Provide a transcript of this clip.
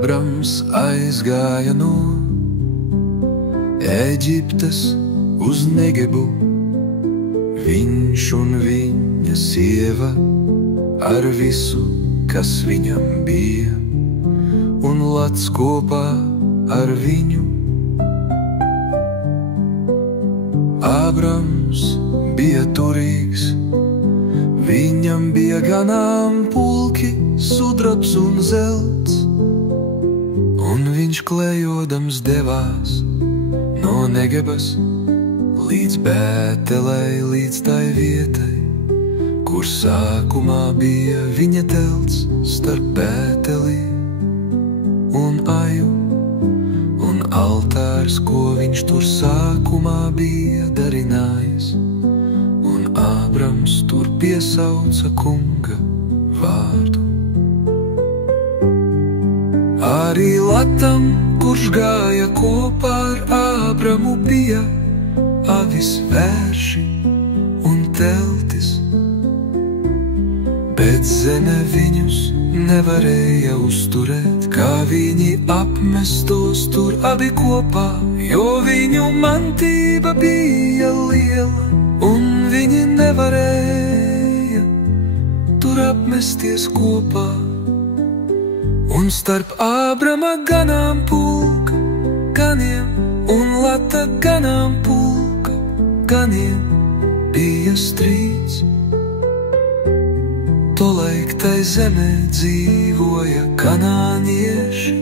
Ābrams aizgāja no Ēģiptes uz Negebu, viņš un viņa sieva ar visu, kas viņam bija, un Lats kopā ar viņu. Ābrams bija turīgs, viņam bija ganāmpulki, sudrabs un zelts, un viņš klejodams devās no Negebas līdz Bētelei, līdz tai vietai, kur sākumā bija viņa telts starp Bēteli un Aju, un altārs, ko viņš tur sākumā bija darinājis, un Ābrams tur piesauca kunga vārdu. Arī Latam, kurš gāja kopā ar Ābramu, bija avis, vērši un teltis, bet zeme viņus nevarēja uzturēt, kā viņi apmestos tur abi kopā, jo viņu mantība bija liela, un viņi nevarēja tur apmesties kopā. Un starp Ābrama ganāmpulka ganiem un Lata ganāmpulka ganiem bija strīds. Tolaik tai zemē dzīvoja kanānieši,